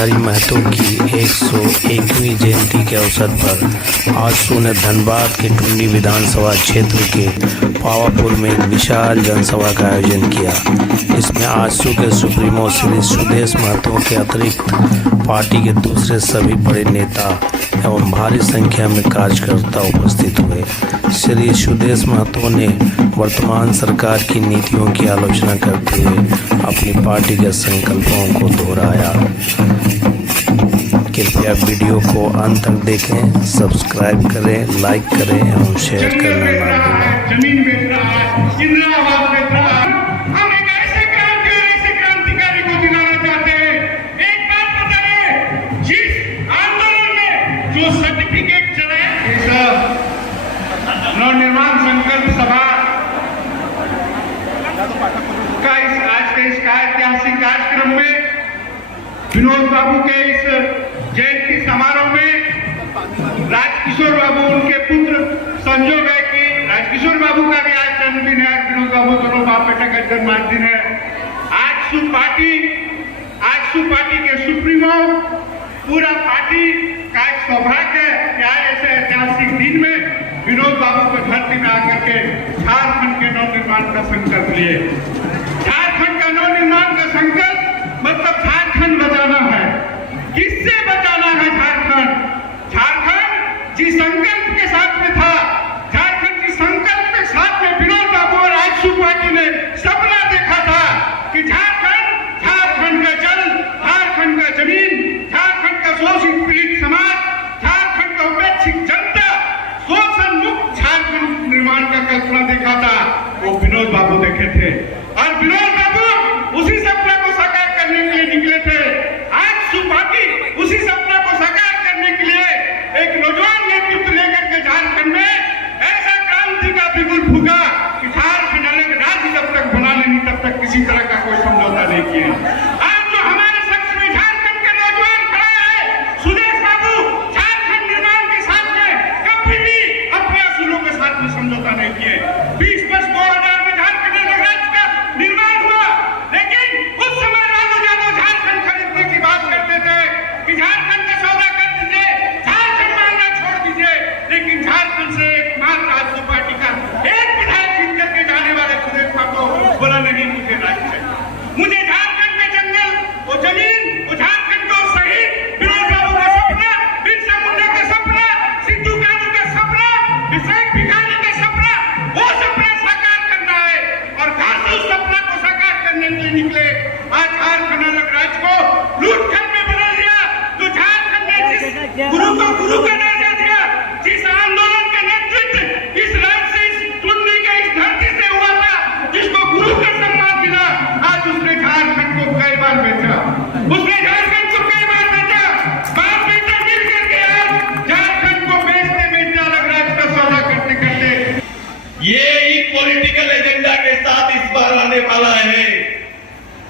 बिहारी महतो की 101वीं जयंती के अवसर पर आजसू ने धनबाद के टुंडी विधानसभा क्षेत्र के पावापुर में एक विशाल जनसभा का आयोजन किया। इसमें आजसू के सुप्रीमो श्री सुदेश महतो के अतिरिक्त पार्टी के दूसरे सभी बड़े नेता एवं भारी संख्या में कार्यकर्ता उपस्थित हुए। श्री सुदेश महतो ने वर्तमान सरकार की नीतियों की आलोचना करते हुए अपनी पार्टी के संकल्पों को दोहराया। कृपया वीडियो को अंत तक देखें, सब्सक्राइब करें, लाइक करें एवं शेयर करना ना भूलें। जमीन बेच रहा है, इंदिरावास बेच रहा है। हम एक ऐसे क्रांतिकारी को दिलाना चाहते हैं। एक बात पता है, जिस आंदोलन में जो सर्टिफिकेट चले, नवनिर्माण संकल्प सभा का आज के इस ऐतिहासिक कार्यक्रम में विनोद बाबू के इस जयंती समारोह में राजकिशोर बाबू, उनके पुत्र, संजोग है कि राजकिशोर बाबू का भी आज जन्मदिन है, विनोद बाबू दोनों बाप बेटा का जन्मदिन है। आजसू पार्टी के सुप्रीमो, पूरा पार्टी का एक सौभाग्य है कि आज ऐसे ऐतिहासिक दिन में विनोद बाबू को धरती में आकर के झारखंड के नवनिर्माण का संकल्प लिए। झारखंड का नवनिर्माण का संकल्प मतलब झारखंड बचाना है। किससे बचाना है झारखंड? झारखंड जिस संकल्प के साथ में था, झारखंड जिस संकल्प के साथ में विनोद बाबू और आजसू पार्टी ने सपना देखा था कि झारखंड का जल, झारखंड का जमीन, झारखंड का शोषित पीड़ित समाज, झारखंड का उपेक्षित जनता, शोषण मुक्त झारखंड निर्माण का कल्पना देखा था, वो विनोद बाबू देखे थे। और विनोद बाबू उसी सपना को साकार करने के लिए निकले थे। आजसू पार्टी उसी सपना को साकार करने के लिए एक नौजवान नेतृत्व लेकर के झारखंड में ऐसा क्रांति का बिगुल फूका कि झारखंड अलग राज्य जब तक बना नहीं तब तक किसी तरह का कोई समझौता नहीं किया। आज जो हमारे शख्स में झारखंड के नौजवान खड़ा है, सुदेश बाबू, झारखंड निर्माण के साथ में कभी भी अपने असूलों के साथ में समझौता नहीं किए। 20/2000 में झारखंड अलग राज्य का निर्माण हुआ, लेकिन उस समय लालू यादव झारखंड खरीदने की बात करते थे कि झारखंड का सौदा कर दीजिए, झारखंड मांगना छोड़ दीजिए, लेकिन झारखंड से एकमात्र आजसू पार्टी का एक विधायक जीत करके जाने वाले सुदेश महतो बोला नहीं, मुझे राज्य चाहिए, मुझे झारखंड के जंगल, वो जमीन, वो झारखंड को शहीद विनोद बाबू का सपना, बिरसा मुंडा का सपना, सिद्धू कानू का सपना, विवेक भिखारी का सपना, वो सपना साकार करना है। और कहां से उस सपना को साकार करने के लिए निकले? आज झारखंड अलग राज्य को लूटखंड में बदल दिया। तो झारखंड ने जिस गुरु को गुरु का दर्जा दिया, जिस आंदोलन का नेतृत्व इस राज्य से, इस टुंडी के इस धरती से हुआ था, जिसको गुरु का सम्मान मिला, आज उसने झारखंड को कई बार बेचा, उसने झारखंड को कई बार बेचा। बाप बेटा मिल करके आज झारखंड को बेचते अलग राज्य का सौदा करते करते ये ही पॉलिटिकल एजेंडा के साथ इस बार आने वाला है।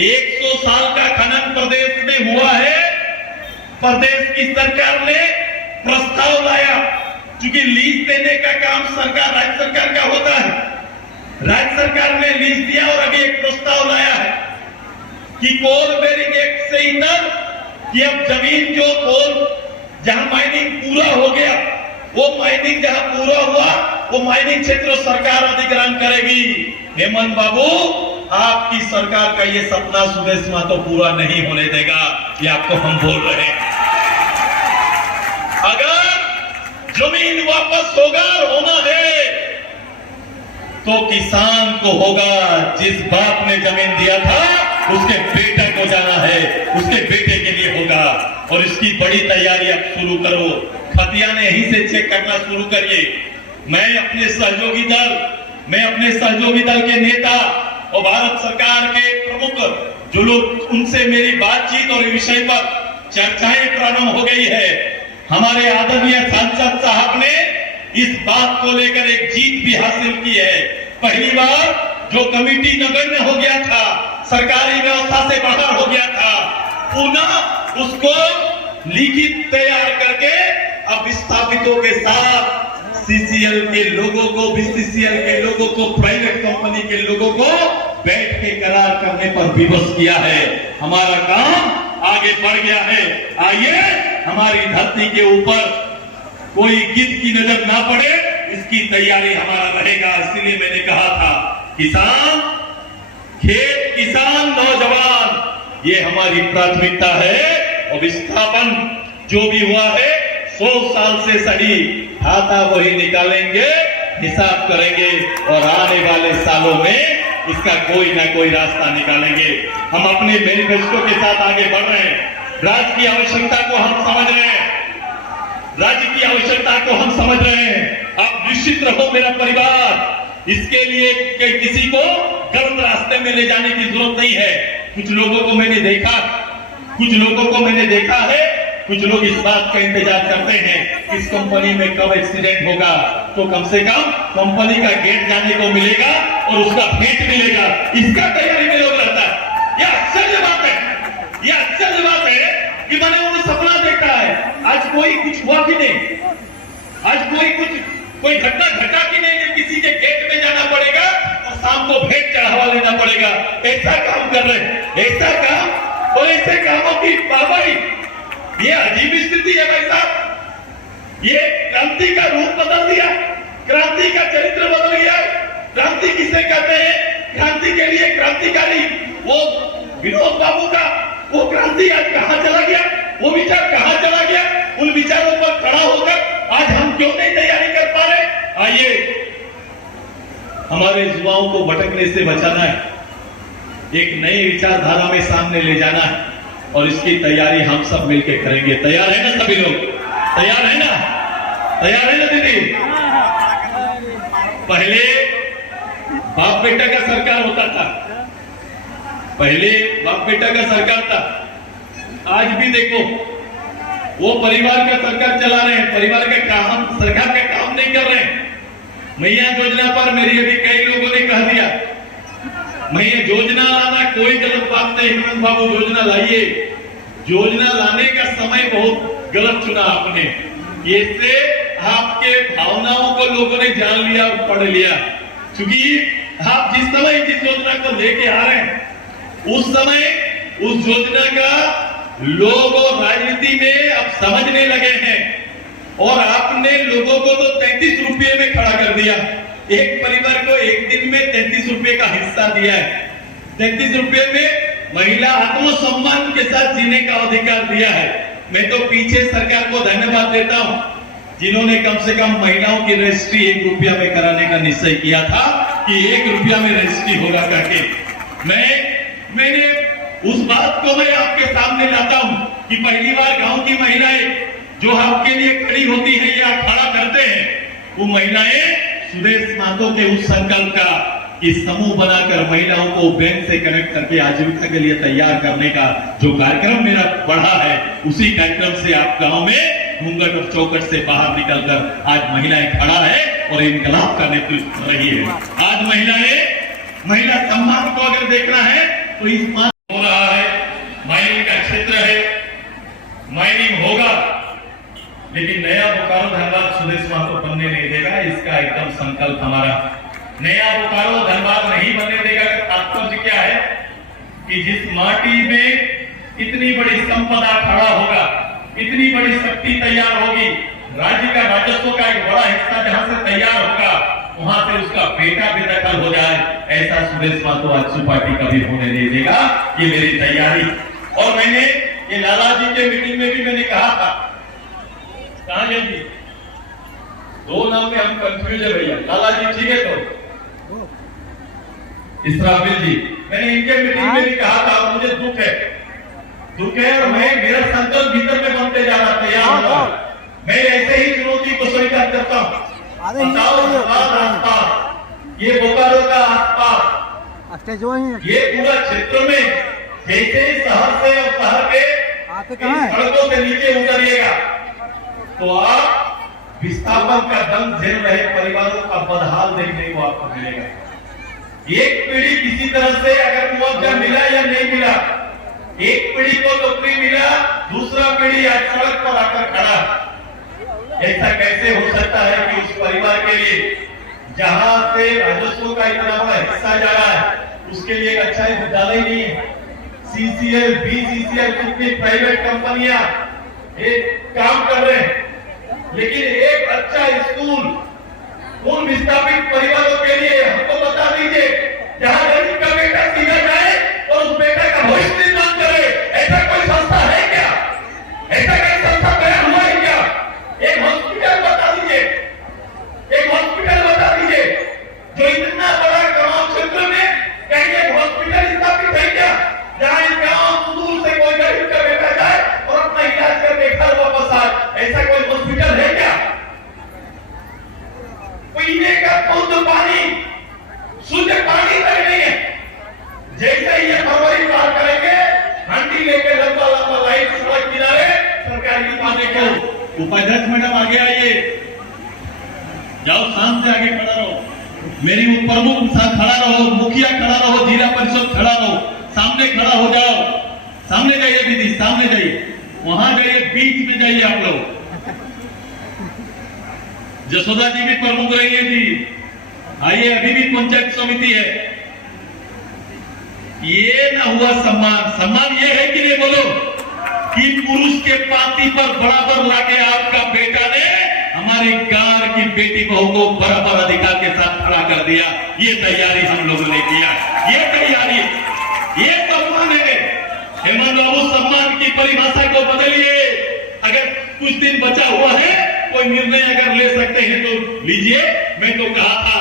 100 साल का खनन प्रदेश में हुआ है। प्रदेश की सरकार ने प्रस्ताव लाया, क्योंकि लीज देने का काम राज्य सरकार का होता है। राज्य सरकार ने लीज दिया और अभी एक प्रस्ताव लाया है कि कोल बेरिंग एक्ट से इधर कि अब जमीन जो कोल जहां माइनिंग पूरा हो गया, वो माइनिंग जहां पूरा हुआ, वो माइनिंग क्षेत्र सरकार अधिग्रहण करेगी। हेमंत बाबू, आपकी सरकार का ये सपना सुदेश महतो पूरा नहीं होने देगा, ये आपको हम बोल रहे हैं। अगर जमीन वापस होना है तो किसान को होगा। जिस बाप ने जमीन दिया था उसके बेटे को जाना है, उसके बेटे के लिए होगा। और इसकी बड़ी तैयारी अब शुरू करो, खतियान यहीं से चेक करना शुरू करिए। मैं अपने सहयोगी दल के नेता और भारत सरकार के प्रमुख जो लोग, उनसे मेरी बातचीत और विषय पर चर्चाएं प्रारंभ हो गई है। हमारे आदरणीय सांसद साहब ने इस बात को लेकर एक जीत भी हासिल की है। पहली बार जो कमेटी नगण्य हो गया था, सरकारी व्यवस्था से बाहर हो गया था, पुनः उसको लिखित तैयार करके अब विस्थापितों के साथ सीसीएल के लोगों को, बीसीसीएल के लोगों को, प्राइवेट कंपनी के लोगों को बैठ के करार करने पर विवश किया है। हमारा काम आगे बढ़ गया है। आइए हमारी धरती के ऊपर कोई गिद्ध की नजर ना पड़े, इसकी तैयारी हमारा रहेगा। इसलिए मैंने कहा था किसान, खेत, किसान, नौजवान, ये हमारी प्राथमिकता है। और विस्थापन जो भी हुआ है 100 साल से सड़ी खाता वही निकालेंगे, हिसाब करेंगे और आने वाले सालों में इसका कोई ना कोई रास्ता निकालेंगे। हम अपने मैनिफेस्टो के साथ आगे बढ़ रहे हैं। राज्य की आवश्यकता को हम समझ रहे हैं, राज्य की आवश्यकता को हम समझ रहे हैं। आप निश्चित रहो मेरा परिवार, इसके लिए किसी को गलत रास्ते में ले जाने की जरूरत नहीं है। कुछ लोगों को मैंने देखा है, कुछ लोग इस बात का इंतजार करते हैं इस कंपनी में कब एक्सीडेंट होगा तो कम से कम कंपनी का गेट जाने को मिलेगा और उसका भेंट मिलेगा, इसका तैयारी में लोग रहता है। यह आश्चर्य बात है, यह आश्चर्य बात है कि मैंने उन्हें सपना देखा है। आज कोई कुछ हुआ कि नहीं, आज कोई घटना घटा कि नहीं कि किसी के गेट में जाना पड़ेगा और शाम को भेंट चढ़ावा लेना पड़ेगा। ऐसा काम कर रहे हैं, ऐसा काम और ऐसे कामों की पाबंदी, ये अजीब स्थिति है भाई साहब। ये क्रांति का रूप बदल दिया, क्रांति का चरित्र बदल गया। क्रांति किसे कहते हैं? क्रांति के लिए क्रांतिकारी वो विनोद बाबू का वो क्रांति आज कहां चला गया, वो विचार कहां चला गया? उन विचारों पर खड़ा होकर आज हम क्यों नहीं तैयारी कर पा रहे? आइए हमारे युवाओं को भटकने से बचाना है, एक नई विचारधारा में सामने ले जाना है और इसकी तैयारी हम सब मिलकर करेंगे। तैयार है ना सभी लोग? तैयार है ना? तैयार है ना दीदी? पहले बाप बेटा का सरकार होता था, पहले बाप बेटा का सरकार था। आज भी देखो वो परिवार का सरकार चला रहे हैं, परिवार का काम, सरकार का काम नहीं कर रहे हैं। मैया योजना पर मेरी अभी कई लोगों ने कह दिया मैया योजना लाना कोई गलत बात नहीं, हिमंत बाबू योजना लाइए। योजना लाने का समय बहुत गलत चुना आपने, इससे आपके भावनाओं को लोगों ने जान लिया और पढ़ लिया। क्योंकि आप जिस समय जिस योजना को लेके आ रहे हैं उस समय उस योजना का लोग और राजनीति में अब समझने लगे हैं और आपने लोगों को तो 33 रुपये में खड़ा कर दिया। एक परिवार को एक दिन में 33 रुपये का हिस्सा दिया है। 33 रुपये में महिला आत्मसम्मान के साथ जीने का अधिकार दिया है। मैं तो पीछे सरकार को धन्यवाद देता हूं जिन्होंने कम से कम महिलाओं की रजिस्ट्री 1 रुपया में कराने का निश्चय किया था कि 1 रुपया में रजिस्ट्री होगा करके। मैंने उस बात को मैं आपके सामने लाता हूं कि पहली बार गांव की महिलाएं जो आपके लिए खड़ी होती है या खड़ा करते हैं, वो महिलाएं सुदेश महतो के उस संकल्प का कि समूह बनाकर महिलाओं को बैंक से कनेक्ट करके आजीविका के लिए तैयार करने का जो कार्यक्रम मेरा बढ़ा है, उसी कार्यक्रम से आप गांव में घूंघट और चौकट से बाहर निकलकर आज महिलाएं खड़ा है और इनकलाब का नेतृत्व कर रही है। आज महिला सम्मान को अगर देखना है तो इस बात हो रहा है, माइनिंग का क्षेत्र है, माइनिंग होगा, लेकिन नया बोकारो धनबाद सुदेश महतो बनने नहीं देगा। इसका एकदम संकल्प हमारा। नया बोकारो धनबाद नहीं बनने देगा। तात्पर्य क्या है कि जिस माटी में इतनी बड़ी संपदा खड़ा होगा, इतनी बड़ी शक्ति तैयार होगी, राज्य का राजस्व का एक बड़ा हिस्सा जहां से तैयार होगा, वहां से उसका बेटा बेदखल हो जाए, ऐसा सुदेश महतो आजसू पार्टी कभी होने नहीं देगा। ये मेरी तैयारी। और मैंने ये लाला जी के मीटिंग में भी मैंने कहा था, कहा जी 2 नाम में हम कंफ्यूज है भैया, लाला जी ठीक है तो इसराफिल जी, मैंने इनके मीटिंग में भी कहा था मुझे दुख है और मेरा संकल्प भीतर में बनते जा रहा, तैयार हो रहा। मैं ऐसे ही चुनौती को स्वीकार करता हूँ। ये बोकारो का आसपास ये पूरा क्षेत्र में जैसे शहर से और शहर के सड़कों से नीचे उतरिएगा तो आप विस्थापन का दम झेल रहे परिवारों का बदहाल देखने को आपको मिलेगा। एक पीढ़ी किसी तरह से अगर मुआवजा मिला या नहीं मिला, एक पीढ़ी को नौकरी मिला, दूसरा पीढ़ी आज सड़क पर आकर खड़ा। ऐसा कैसे हो सकता है कि उस परिवार के लिए जहां से राजस्व का इतना बड़ा हिस्सा जा रहा है, उसके लिए एक अच्छा विद्यालय नहीं है, CCL, BCCL कितनी प्राइवेट कंपनियां काम कर रहे हैं, लेकिन एक अच्छा स्कूल उन विस्थापित परिवारों के लिए हमको बता दीजिए, जहां गरीब का बेटा सीधा जाए और उस बेटा का भविष्य निर्माण करे। ऐसा कोई संस्था है क्या? ऐसा कोई संस्था तैयार हुआ है क्या? एक हॉस्पिटल बता दीजिए, एक हॉस्पिटल बता दीजिए जो इतना बड़ा गांव क्षेत्र में कहीं एक हॉस्पिटल स्थापित है क्या, जहां इस गांव दूर से कोई गरीब का बेटा जाए और अपना इलाज करके घर वापस आए? ऐसा कोई हॉस्पिटल है क्या? पीने का शुद्ध पानी, शुद्ध पानी तक नहीं है। जैसे ही ये फरवरी पार करेंगे, हंडी लेके लंबा लंबा लाइन सड़क किनारे सरकारी पानी को। उपाध्यक्ष मैडम आगे आइए, जाओ शाम से आगे खड़ा रहो, मेरी प्रमुख साथ खड़ा रहो, मुखिया खड़ा रहो, जिला परिषद खड़ा रहो, सामने खड़ा हो जाओ, सामने जाइए दीदी, सामने जाइए, वहां जाइए, बीच में जाइए आप लोग। जसोदा जी भी प्रमुख रही है जी, आइए, अभी भी पंचायत समिति है। ये ना हुआ सम्मान, सम्मान ये है कि नहीं बोलो, कि पुरुष के पाती पर बराबर लाके आपका बेटा ने हमारी गांव की बेटी बहू को बराबर अधिकार के साथ खड़ा कर दिया। ये तैयारी हम लोगों ने किया, ये तैयारी, ये सम्मान है। हेमंत बाबू, सम्मान की परिभाषा को बदलिए। अगर कुछ दिन बचा हुआ है, कोई निर्णय अगर ले सकते हैं तो लीजिए। मैं तो कहा था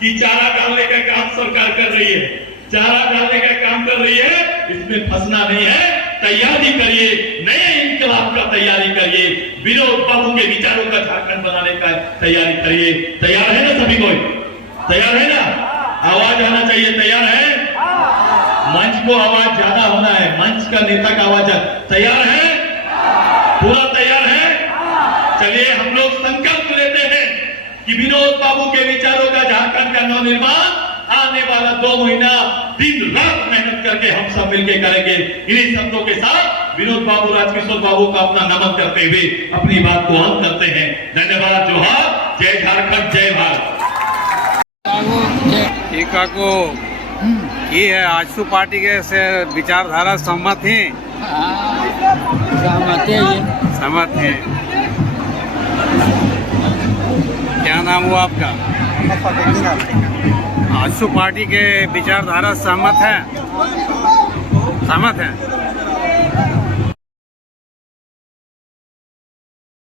कि चारा डालने का काम सरकार कर रही है, चारा डालने का काम कर रही है, इसमें फंसना नहीं है, तैयारी करिए, नए इंकलाब का तैयारी करिए, विनोद बाबू के विचारों का झारखंड बनाने का तैयारी करिए। तैयार है ना सभी कोई? तैयार है ना? आवाज आना चाहिए, तैयार है? मंच को आवाज ज्यादा होना है, मंच का नेता का आवाज तैयार है? पूरा तैयार है? चलिए हम लोग संकल्प लेते हैं कि विनोद बाबू के विचारों का झारखंड का नवनिर्माण आने वाला 2 महीना दिन रात मेहनत करके हम सब मिलकर करेंगे। इन्हीं शब्दों के साथ विनोद बाबू, राजकिशोर बाबू का अपना नमन करते हुए अपनी बात को अंत करते हैं। धन्यवाद, जोहार, जय झारखंड, जय भारत। ये है आजसू पार्टी के से विचारधारा सहमत है, सहमत है। क्या नाम हुआ आपका? आजसू पार्टी के विचारधारा सहमत है, सहमत है।